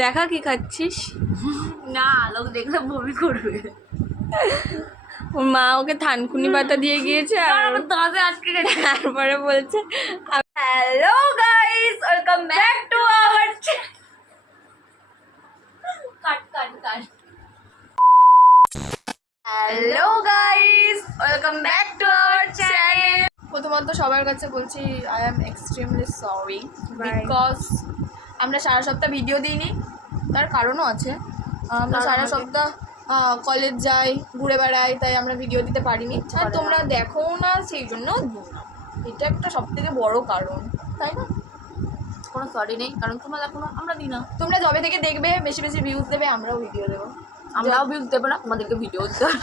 দেখা কি খাচ্ছিস? না, লোক দেখলে বমি করবে। ওর মা ওকে থানকুনি পাতা দিয়ে গিয়েছে আর দাঁতে আটকে গেছে। তারপরে বলছে hello guys, welcome back to our cut cut cut. Hello guys, welcome back to our channel. প্রথমত সবার কাছে বলছি I am extremely sorry because আমরা সারা সপ্তাহ ভিডিও দিইনি। তার কারণও আছে, আমরা সারা সপ্তাহ কলেজ যাই, ঘুরে বেড়াই, তাই আমরা ভিডিও দিতে পারিনি। আর তোমরা দেখো না, সেই জন্য দিই না। এটা একটা সবথেকে বড় কারণ, তাই না? কোনো সরি নেই, কারণ তোমরা দেখো না, আমরা দিই না। তোমরা যবে থেকে দেখবে বেশি বেশি ভিউজ দেবে, আমরাও ভিডিও দেবো। আমরাও ভিউজ দেবো না, তোমাদেরকে ভিডিও দিতে হবে।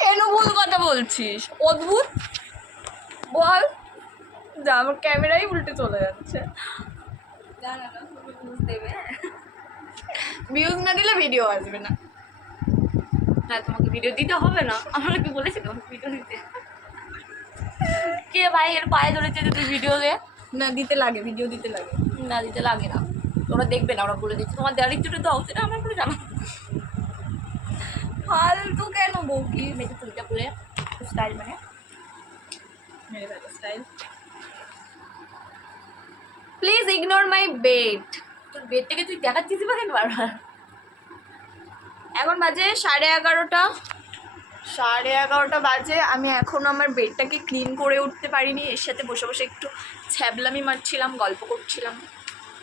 কেন ভুল কথা বলছিস? অদ্ভুত বল। যা, আমার ক্যামেরাই উল্টে চলে যাচ্ছে। ভিউজ দেবে। ভিউজ না দিলে ভিডিও আসবে না। না, তোমাকে ভিডিও দিতে হবে না। আমরা কি বলেছি তোমাকে ভিডিও দিতে? কে ভাই এর পায়ে ধরেছে যে তুই ভিডিও দে? না, দিতে লাগে, ভিডিও দিতে লাগে। না, দিতে লাগে না। তোমরা দেখবে না, আমরা বলে দিচ্ছি। তোমার দেওয়ার চুটে দাও, সেটা আমরা করে জানো। ফালতু কেন বকি? মেয়েকে চুলটা খুলে স্টাইল মানে মেরে ফেলো style. Please ignore my bed. তোর বেডটাকে তুই দেখাচ্ছিস বা কেন বারবার? এখন বাজে 11:30। 11:30 বাজে। আমি এখনও আমার বেডটাকে ক্লিন করে উঠতে পারিনি। এর সাথে বসে বসে একটু ছ্যাবলামি মারছিলাম, গল্প করছিলাম।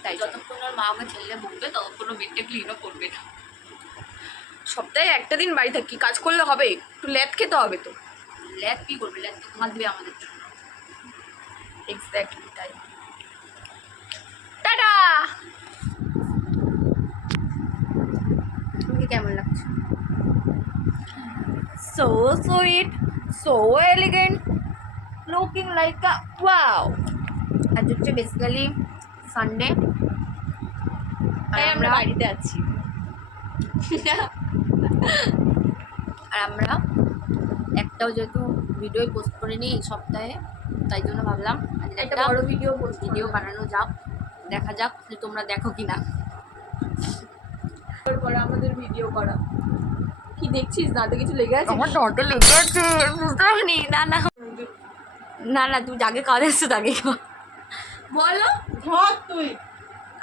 তাই যতক্ষণ ওর মা আমাকে ছেলে বলবে ততক্ষণ ও বেডটা ক্লিনও করবে না। সপ্তাহে একটা দিন বাড়ি থাকি, কাজ করলে হবে? একটু ল্যাদ খেতে হবে তো। ল্যাদ কী করবে? ল্যাদ তো তোমার দেবে আমাদের জন্য। এক্স্যাক্টলি তাই। টাটা। তোমাকে কেমন লাগছে? So sweet, so elegant, looking like a wow. আজ হচ্ছে বেসিক্যালি সানডে, তাই আমরা বাড়িতে আছি। আর আমরা একটাও যেহেতু ভিডিও পোস্ট করিনি এই সপ্তাহে, তাই জন্য ভাবলাম একটা বড় ভিডিও ভিডিও বানানো যাক, দেখা যাক যে তোমরা দেখো কি না। পরে আমাদের ভিডিও করা। কি দেখছিস? দাঁতে কিছু লেগে আছে? আমার দাঁতে লেগে আছে, বুঝতে পারিনি। না না না না, তুই যাকে কাজ আসছো তাকে বলো। ধর তুই।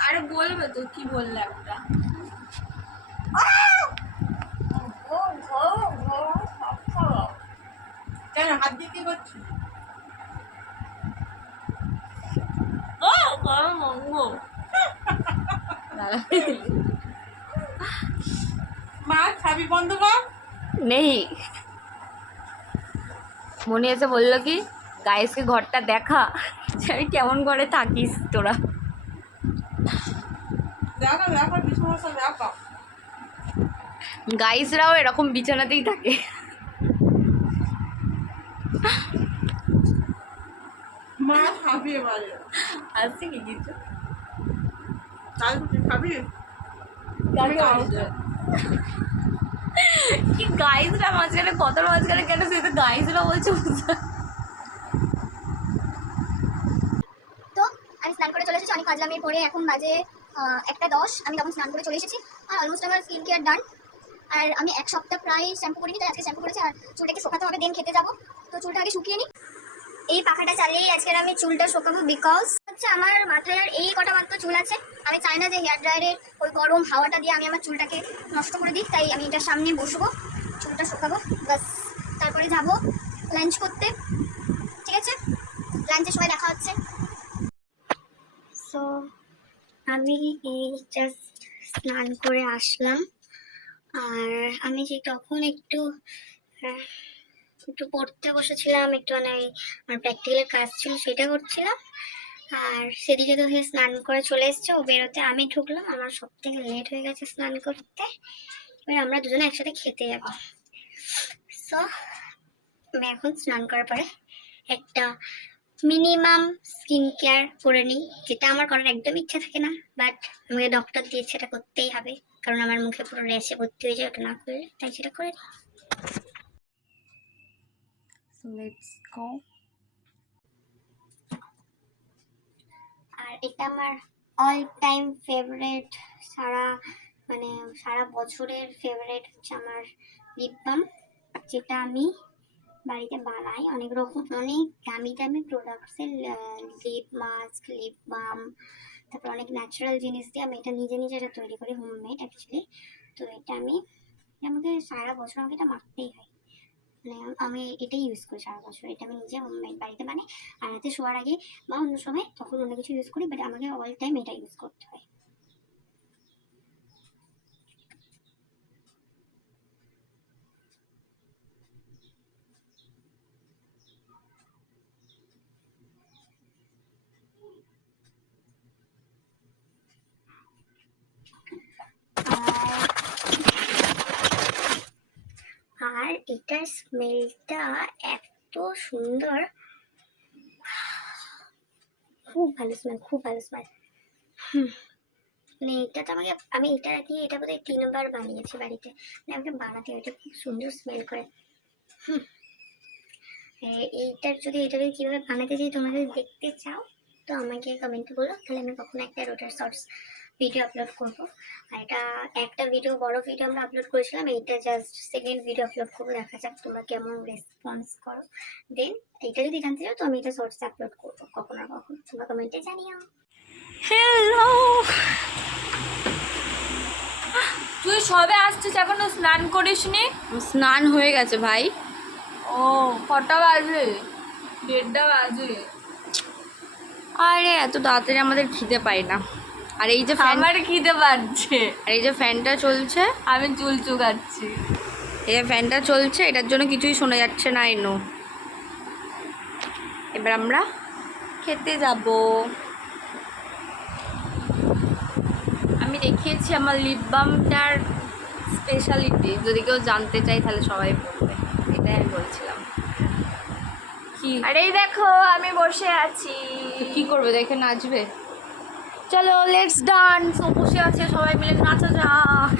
আরে বলবে তো, কি বললে একটা? কেন হাত দিয়ে কি করছিস? মা ছাবি বন্ধ কর। নেই, মনে এসে বললো কি গাইসকে ঘরটা দেখা, আমি কেমন ঘরে থাকিস তোরা। দেখো দেখো বিছানা দেখো। গাইসরাও এরকম বিছানাতেই থাকে। মা খাবি এবারে। আসছে কি কিছু? কাল খাবি? কি গাইসরা মাঝখানে, কথার মাঝখানে কেন সে তো গাইসরা বলছে? তো আমি স্নান করে চলে এসেছি অনেক কাজলামি পরে। এখন বাজে 1:10। আমি তখন স্নান করে চলে এসেছি আর অলমোস্ট আমার স্কিন কেয়ার ডান। আর আমি এক সপ্তাহ প্রায় শ্যাম্পু করিনি, তাই আজকে শ্যাম্পু করেছি। আর চুলটাকে শোকাতে হবে, দেন খেতে যাবো। তো চুলটা আগে শুকিয়ে নিই। এই পাখাটা চালিয়েই আজকের আমি চুলটা শোকাবো, বিকজ হচ্ছে আমার মাথায় আর এই কটা মাত্র চুল আছে। আমি চাই না যে হেয়ার ড্রায়ারের ওই গরম হাওয়াটা দিয়ে আমি আমার চুলটাকে নষ্ট করে দিই, তাই আমি এটার সামনে বসবো, চুলটা শোকাবো, বাস। তারপরে যাবো লাঞ্চ করতে। ঠিক আছে, লাঞ্চের সময় দেখা হচ্ছে। সো আমি এই জাস্ট স্নান করে আসলাম। আর আমি যে তখন একটু পড়তে বসেছিলাম, একটু মানে আমার প্র্যাকটিক্যালের কাজ ছিল সেটা করছিলাম। আর সেদিকে তো সে স্নান করে চলে এসছে, ও বেরোতে আমি ঢুকলাম। আমার সব থেকে লেট হয়ে গেছে স্নান করতে। এবার আমরা দুজনে একসাথে খেতে যাব। সো আমি এখন স্নান করার পরে একটা মিনিমাম স্কিন কেয়ার করে নিই, যেটা আমার করার একদম ইচ্ছা থাকে না, বাট আমাকে ডক্টর দিয়েছে এটা করতেই হবে, কারণ আমার মুখে পুরো র্যাশে ভর্তি হয়ে যায় ওটা না করলে, তাই সেটা করে নিই। So let's go. আর এটা আমার অল টাইম ফেভারিট, সারা বছরের ফেভারিট হচ্ছে আমার লিপ বাম, যেটা আমি বাড়িতে বানাই। অনেক দামি দামি প্রোডাক্টসের লিপ মাস্ক, লিপ বাম, তারপর অনেক ন্যাচারাল জিনিস দিয়ে আমি এটা নিজে নিজে এটা তৈরি করি, হোমমেড অ্যাকচুয়ালি। তো আমাকে সারা বছর আমাকে এটা মাখতেই হয়, আমি এটাই ইউজ করি সারা বছর। এটা আমি নিজে হোমমেড বাড়িতে বানাই, আর রাতে শোয়ার আগে বা অন্য সময় তখন অন্য কিছু ইউজ করি, বাট আমাকে অল টাইম এটা ইউজ করতে হয়। আর এটার স্মেলটা এত সুন্দর, খুব ভালো স্মেল, খুব ভালো স্মেল। এটা তো আমি এটা দিয়ে এটা বোধহয় 3বার বানিয়েছি বাড়িতে, আমাকে বানাতে হয়, এটা খুব সুন্দর স্মেল করে। এটা দিয়ে কিভাবে বানাতে চাই তোমরা যদি দেখতে চাও তো আমাকে কমেন্টে বলো, তাহলে আমি কখনো একটা রোটার শর্টস ভিডিও আপলোড করবো। আর এটা একটা বড় ভিডিও আমরা আপলোড করেছিলাম, এইটা জাস্ট সেকেন্ড ভিডিও আপলোড করবো, দেখা যাক তোমরা কেমন রেসপন্স করো। দেন এটা যদি জানতে চাও তো আমি এটা শর্টসে আপলোড করবো কখনো না কখনো, তোমরা কমেন্টে জানিও। হ্যালো, তুই সবে আসছিস, এখনো স্নান করিসনি? স্নান হয়ে গেছে ভাই। ও কটা বাজে? 1:30 বাজে। আরে এত তাড়াতাড়ি আমাদের খিদে পাই না। আর এই যে আমার খিদে পাচ্ছে, আর এই যে ফ্যানটা চলছে, আমি চুল চুকাচ্ছি। এই যে ফ্যানটা চলছে, এটার জন্য কিছুই শোনা যাচ্ছে না। এবার আমরা খেতে যাব। আমি দেখিয়েছি আমার লিপ বামটার স্পেশালিটি, যদি কেউ জানতে চাই তাহলে সবাই বলবে, এটাই আমি বলছিলাম। কি আরে এই দেখো আমি বসে আছি। কি করবে, দেখে নাচবে? চলো লেটস ডান্স। ও বসে আছে, সবাই মিলে নাচা যাক।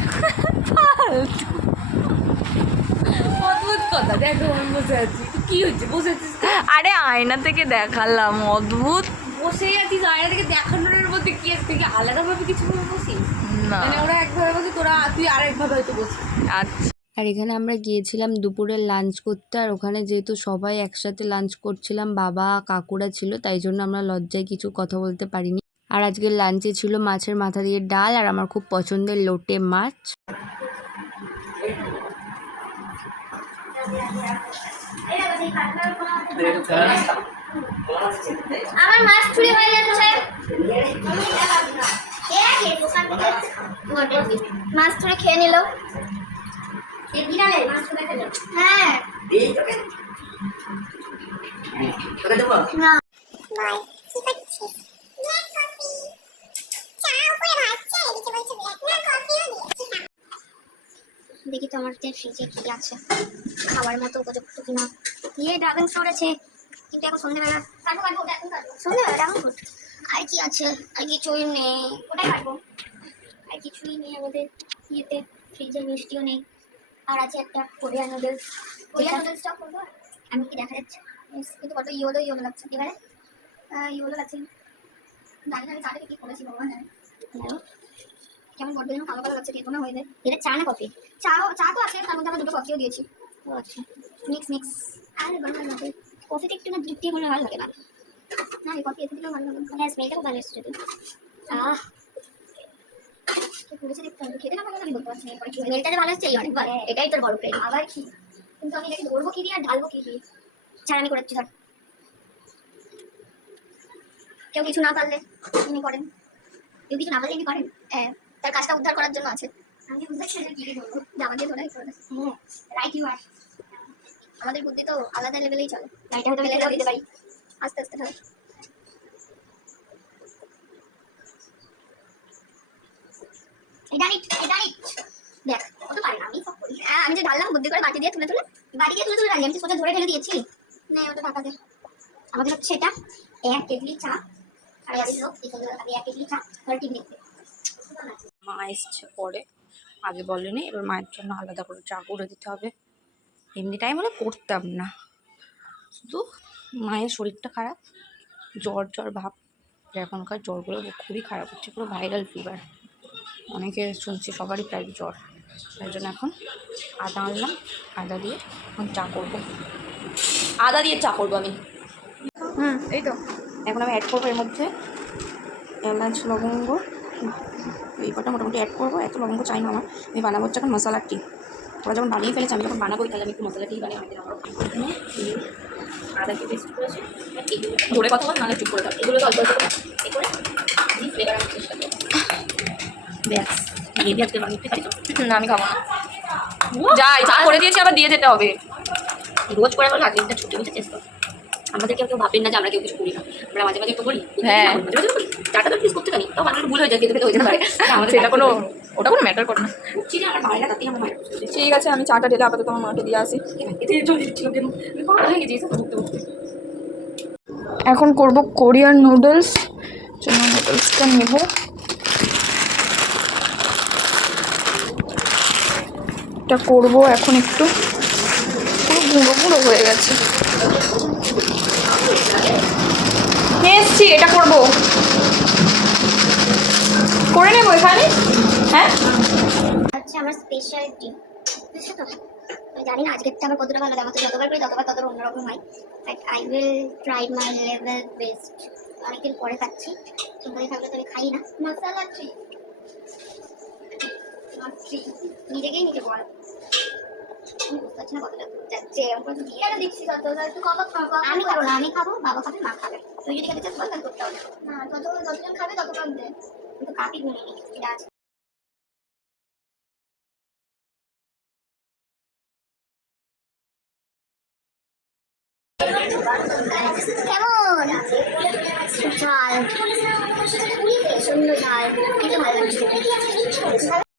অদ্ভুত কথা, দেখো আমি বসে আছি। কি হচ্ছে, বসে আছিস? আরে আয়না থেকে দেখালাম, অদ্ভুত। বসেই আছিস, আয়না থেকে দেখানোর মধ্যে কি আছে? তুই কি আলাদাভাবে কিছু বসিস? না মানে ওরা একভাবে বসে, তুই আরেকভাবে হয়তো বসিস। আচ্ছা, আর এখানে আমরা গিয়েছিলাম দুপুরে লাঞ্চ করতে, আর ওখানে যেহেতু সবাই একসাথে লাঞ্চ করছিলাম, বাবা কাকুরা ছিল, তাই জন্য আমরা লজ্জায় কিছু কথা বলতে পারিনি। আর আজকের লাঞ্চে ছিল মাছের মাথা দিয়ে ডাল, আর আমার খুব পছন্দের লোটে মাছ। আমার মাছ চুরি হয়ে যাচ্ছে, মাছ ধরে খেয়ে নিল। হ্যাঁ না দেখি তো আমার ফ্রিজে কি আছে খাবার মতো উপযুক্ত কিনা। ড্রাগন ফ্রুট আছে, কিন্তু এখন সন্ধ্যেবেলা সন্ধ্যেবেলা ড্রাগন ফ্রুট আর কি আছে? আর কিছুই নেই, ওটাই কাটবো। আর কিছুই নেই আমাদের ইয়েতে, ফ্রিজে মিষ্টিও নেই। আর আছে একটা কোরিয়ান নুডলস। নুডলসটা করবো, আমি কি দেখা যাচ্ছে কিন্তু কত ইয়েলো লাগছে এবারে, ইয়েলো লাগছে। জানি না আমি চাটাকে কি করেছি বাবা। হ্যাঁ কেমন বড্ড যেন কালো কালো লাগছে, কেমন হয়ে যায়। এটা চা না কফি? চা তো আছে, তার মধ্যে আমরা 2টো কফিও দিয়েছি। ও আচ্ছা, মিক্স। আর গরম লাগে কফিতে একটু না দুধ দিয়ে হলে ভালো লাগে না। না এই কফি এতে দিলেও ভালো লাগে। হ্যাঁ স্মেলটাও ভালো এসেছে যদি। করেছে দেখতে হবে, খেতে না ভালো আমি বলতে পারছি না। স্মেলটা যে ভালো এসেছে এই অনেক ভালো, এটাই তোর বড় প্রেম। আবার কি, কিন্তু আমি এটাকে ধরবো কি দিয়ে আর ঢালবো কি দিয়ে? ছাড় আমি করেছি, ধর। কেউ কিছু না পারলে তিনি করেন, কেউ কিছু না পারলে তিনি করেন। হ্যাঁ, তার কাজটা উদ্ধার করার জন্য আছে। আমি উদ্ধার করে কি করবো? জামা দিয়ে ধরাই করে। হ্যাঁ রাইট ইউ আর। আমাদের বুদ্ধি তো আলাদা লেভেলেই চলে, এটা হয়তো ফেলে দিতে পারি। আস্তে আস্তে হয়। দেখ ও তো পারে না, আমি সব করি। হ্যাঁ আমি যে ঢাললাম বুদ্ধি করে, বাটি দিয়ে তুলে ঢালি। আমি সোজা ধরে ঢেলে দিয়েছি। না ওটা ঢাকা দে। আমাদের হচ্ছে এটা 1 কেটলি চা, আর লোক এখানে 1 কেটলি চা আর টিম দেখতে। মা এসছে পরে, আগে বলেনি। এবার মায়ের জন্য আলাদা করে চা করে দিতে হবে। এমনি টাইম হলে করতাম না, শুধু মায়ের শরীরটা খারাপ, জ্বর ভাব, যে এখনকার জ্বরগুলো খুবই খারাপ হচ্ছে, পুরো ভাইরাল ফিভার। অনেকে শুনছি সবারই প্রায় জ্বর। তাই জন্য এখন আদা আনলাম, আদা দিয়ে এখন চা করবো। আদা দিয়ে চা করবো আমি। এই তো এখন আমি অ্যাড করবো এর মধ্যে এলাচ, লবঙ্গ, এই কটা মোটামুটি অ্যাড করবো। এত লবঙ্গ চাই না আমার। আমি বানাবো হচ্ছে এখন মশলা টি। ওরা যখন বানিয়ে ফেলেছে, আমি যখন বানাবো তাহলে আমি একটু মশলা টি বানিয়ে আমাকে দেবো। আদাকে পেস্ট করেছে, জোরে কথা বল, নাহলে চুপ করে থাক। এগুলো তো অল্প অল্প এ করে ফ্লেভার আনার চেষ্টা করবো। ব্যাস গ্রেভি আজকে বানিয়ে খাই তো। না আমি খাবো না, যাই চা করে দিয়েছি, আবার দিয়ে যেতে হবে। রোজ করে বলে আজকে একটা ছুটি হচ্ছে চেষ্টা। আমাদের কেউ ভাবেন না যে আমরা কেউ কিছু করি না, আমরা মাঝে মাঝে তো করি। হ্যাঁ, মাঝে মাঝে করি, চাটা তো প্লিজ করতে জানি, তাও মাঝে ভুল হয়ে যায়, খেতে খেতে হয়ে যেতে পারে। সেটা কোনো, ওটা কোনো ম্যাটার করে না। চিনি আমার মায়েরা তাতেই আমার মায়ের ঠিক আছে, আমি চাটা ঢেলে আপাতত আমার মাকে দিয়ে আসি। এতে চলে দিচ্ছিলাম কেন, আমি পাগল হয়ে গেছি এসব বুঝতে বুঝতে। এখন করব কোরিয়ান নুডলস, জন্য নুডলসটা নেব। এটা করব এখন, একটু পুরো গুঁড়ো গুঁড়ো হয়ে গেছে। নিয়ে এসছি, এটা করব, করে নেবো এখানে। হ্যাঁ, হচ্ছে আমার স্পেশালিটি, বুঝছো তো? আমি জানি না আজকেরটা আমার কতটা ভালো, আমার তো যতবার করি ততবার ততটা অন্যরকম হয়। But I will try my level best. অনেকদিন পরে খাচ্ছি, তোমাদের থাকলে তো আমি খাই না। মশলা ট্রি নিজেকেই নিজে বল, আমি বুঝতে পারছি না কতটা যাচ্ছে। কেন দিচ্ছি তত, একটু কম খাবো। আমি খাবো না, আমি খাবো, বাবা খাবে, মা খাবে। তুই যদি খেতে চাস বল, তাহলে করতে হবে না। যতজন খাবে ততজন দে, কিন্তু কাপি গুনে নি এটা আছে। কেমন ঝাল, সুন্দর ঝাল, কিন্তু ভালো লাগছে।